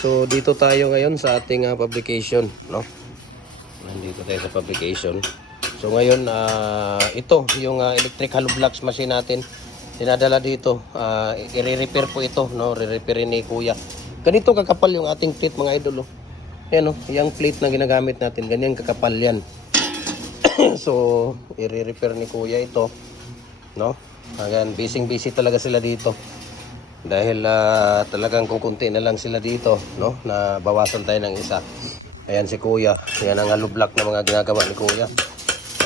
So dito tayo ngayon sa ating ah, publication, no? Nandito tayo sa publication. So ngayon ah, ito yung ah, electric hollow blocks machine natin. Dinadala dito. Ah, i-repair po ito, no? Re-repair ni Kuya. Ganito kakapal yung ating plate mga idol, oh. Yan, oh, yung plate na ginagamit natin, ganyan kakapal yan. so, i-repair ni Kuya ito, no? Ayan, busy-busy talaga sila dito. Dahil ah, talagang kukunti na lang sila dito, no? Na bawasan tayo ng isa. Ayan si Kuya. Yan ang block na mga ginagawa ni Kuya.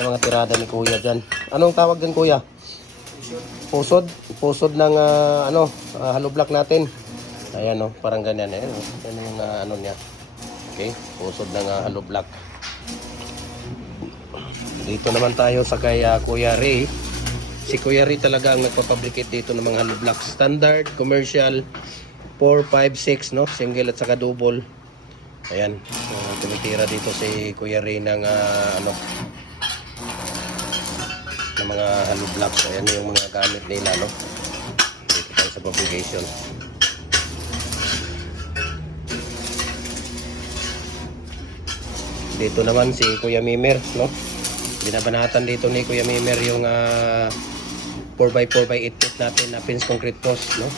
Yung mga tirada ni Kuya dyan. Anong tawag din Kuya? Pusod. Pusod ng ah, ano, ah, hollow block natin. Ayan no, parang ganyan eh. Yan yung ah, ano niya. Okay, pusod ng ah, hollow block. Dito naman tayo sa kay ah, Kuya Ray. Si Kuya Ray talaga ang nagpapabricate dito ng mga hollow blocks. Standard, commercial, 4, 5, 6, no? Single at saka double. Ayan. So, tumitira dito si Kuya Ray ng ah, ano, ng mga hollow blocks. Ayan yung mga gamit nila, no? Dito tayo sa publication. Dito naman si Kuya Mimer, no? Binabanatan dito ni Kuya Mimer yung ah, 4x4x8 feet natin na pins concrete post, no?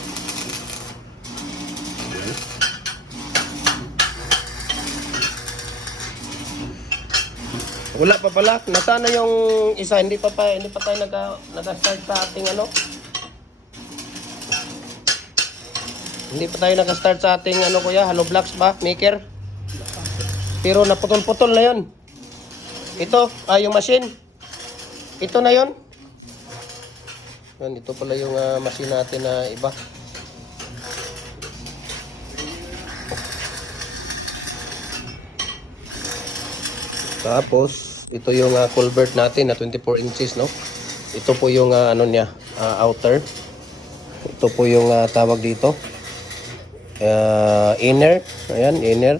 Wala pa pala. Nasana yung isa, hindi pa pa, hindi pa tayo naga, nag-start sa ating ano? Hindi pa tayo nag-start sa ating ano kuya, hollow blocks ba, maker? Pero naputol-putol na yon. Ito, ah, yung machine. Ito na yon. Yan, ito pala yung ah, machine natin na iba. Tapos, ito yung ah, culvert natin na 24 inches, no? Ito po yung ah, ano niya, ah, outer. Ito po yung ah, tawag dito. Ah, inner. Ayan, inner.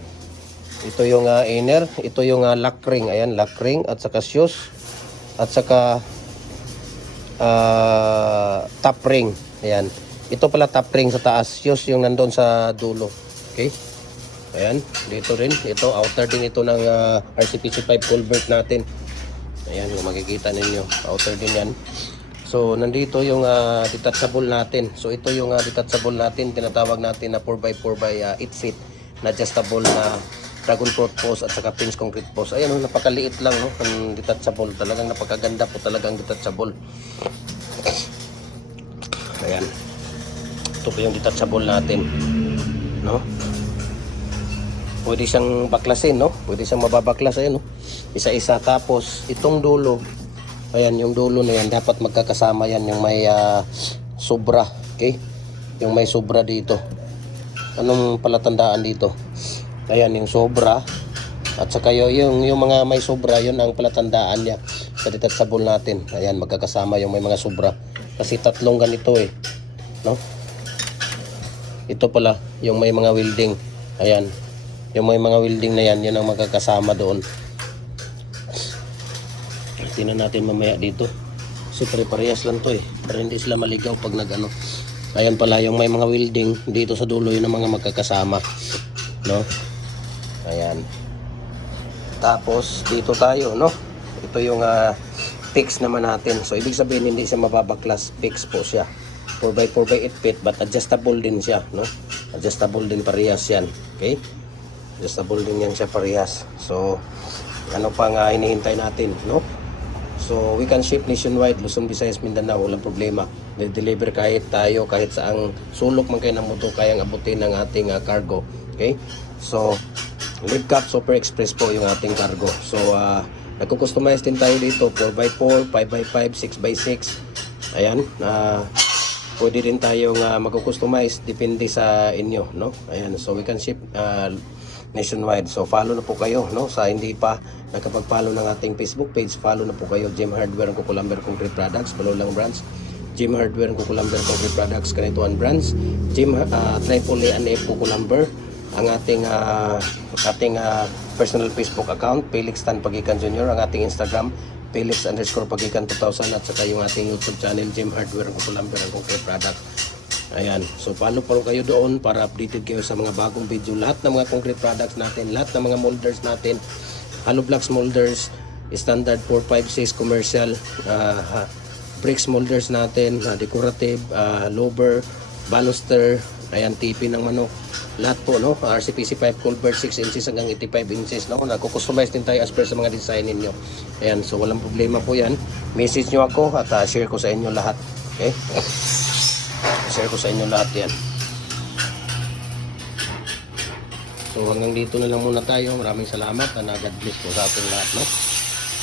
Ito yung ah, inner. Ito yung ah, lock ring. Ayan, lock ring. At saka shoes. At saka ah, top ring. Ayan. Ito pala top ring sa taas. Shoes yung nandun sa dulo. Okay? Ayan, dito rin. Ito, outer din ito ng ah, RCPC5 culvert natin. Ayan, kung makikita ninyo. Outer din yan. So, nandito yung ah, detachable natin. So, ito yung ah, detachable natin. Tinatawag natin na 4x4 by 8 feet adjustable na dragon fruit post at saka pins concrete post. Ayan, oh, napakaliit lang, no? Ang detachable. Talagang napakaganda po talagang detachable. Ayan. Ito po yung detachable natin. No? Pwede siyang baklasin, no? Pwede siyang mababaklas, ayan, no? Isa-isa. Tapos, itong dulo, ayan, yung dulo na yan, dapat magkakasama yan, yung may ah, sobra, okay? Yung may sobra dito. Anong palatandaan dito? Ayan, yung sobra. At saka yung, yung, yung mga may sobra, yun ang palatandaan niya sa detachable natin. Ayan, magkakasama yung may mga sobra. Kasi tatlong ganito eh. No? Ito pala, yung may mga welding. Ayan. Yung may mga welding na yan, yun ang magkakasama doon. Tingnan natin mamaya dito. Kasi pare-parehas lang to eh. Para hindi sila maligaw pag nag-ano. Ayan pala, yung may mga welding dito sa dulo, yun ang mga magkakasama. No? Ayan. Tapos, dito tayo, no? Ito yung ah, fix naman natin. So, ibig sabihin, hindi siya mababaklas. Fix po siya. 4x4 by 8 feet, but adjustable din siya, no? Adjustable din parehas yan. Okay? Adjustable din yan siya parehas. So, ano pa nga hinihintay natin, no? So, we can ship nationwide, Luzon, Visayas, Mindanao, walang problema. De-deliver kahit tayo, kahit saang sulok man kayo ng motor, kayang abutin ng ating ah, cargo. Okay? So, Live Cap Super Express po yung ating cargo. So, uh, nagko-customize din tayo dito, 4x4, 5x5, 6x6. Ayan, ah pwede din tayong uh, magko-customize depende sa inyo, no? Ayan, so we can ship ah, nationwide. So follow na po kayo, no? Sa hindi pa nakapag-follow ng ating Facebook page, follow na po kayo Gem Hardware and Kukulamber Concrete Products, Balulang Brands. Gym Hardware and Kukulamber Concrete Products, Kanituan Brands. Gym uh, Triple A and F Kukulamber. Ang ating ah, ating ah, personal Facebook account, Felix Tan Pagikan Jr. Ang ating Instagram, Felix underscore Pagikan 2000 at saka yung ating YouTube channel, Gym Hardware and Kukulamber and Concrete Products. Ayan. So follow po kayo doon para updated kayo sa mga bagong video. Lahat ng mga concrete products natin, lahat ng mga molders natin, hollow blocks molders, standard 456 commercial, ha- bricks molders natin, ah, decorative, ah, lower, baluster, ayan, tipi ng manok. Lahat po, no? RCPC 5 culvert 6 inches hanggang 85 inches, no? Nagko-customize din tayo as per sa mga design ninyo. Ayan, so walang problema po yan. Message nyo ako at ah, share ko sa inyo lahat. Okay? Share ko sa inyo lahat yan. So hanggang dito na lang muna tayo. Maraming salamat and uh, God bless po sa ating lahat. No?